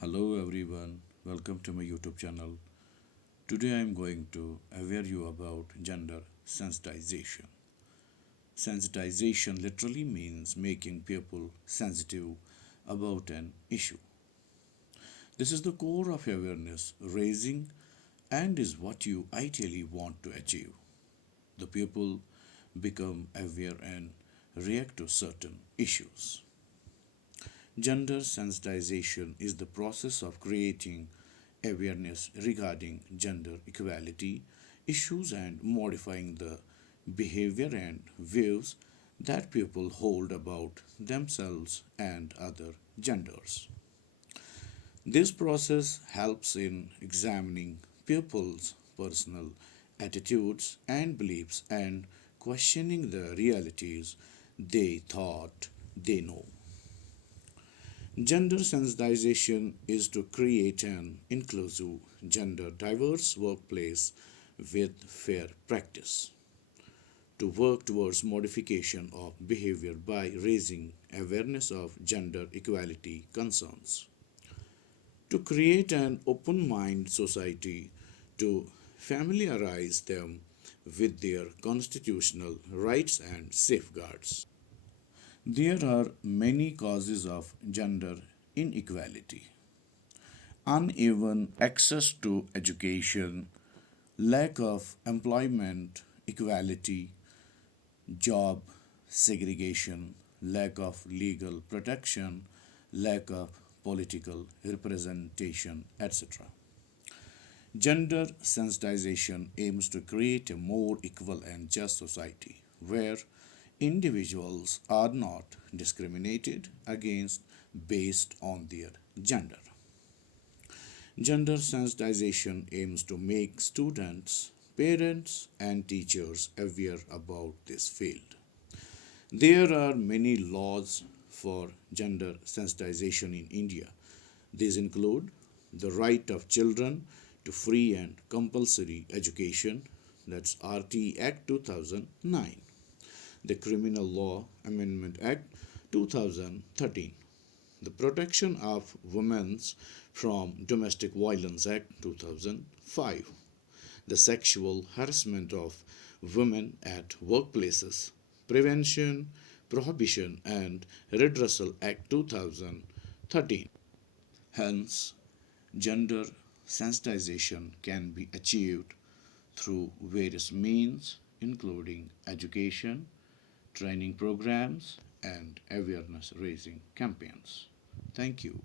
Hello everyone, welcome to my YouTube channel. Today I am going to aware you about gender sensitization. Sensitization literally means making people sensitive about an issue. This is the core of awareness raising and is what you ideally want to achieve. The people become aware and react to certain issues. Gender sensitization is the process of creating awareness regarding gender equality issues and modifying the behavior and views that people hold about themselves and other genders. This process helps in examining people's personal attitudes and beliefs and questioning the realities they thought they know. Gender sensitization is to create an inclusive, gender diverse workplace with fair practice. To work towards modification of behavior by raising awareness of gender equality concerns. To create an open mind society to familiarize them with their constitutional rights and safeguards. There are many causes of gender inequality. Uneven access to education, lack of employment equality, job segregation, lack of legal protection, lack of political representation, etc. Gender sensitization aims to create a more equal and just society where individuals are not discriminated against based on their gender. Gender sensitization aims to make students, parents, and teachers aware about this field. There are many laws for gender sensitization in India. These include the right of children to free and compulsory education, that's RT Act 2009, the Criminal Law Amendment Act 2013, the Protection of Women from Domestic Violence Act 2005, the Sexual Harassment of Women at Workplaces, Prevention, Prohibition and Redressal Act 2013. Hence, gender sensitization can be achieved through various means, including education, training programs, and awareness raising campaigns. Thank you.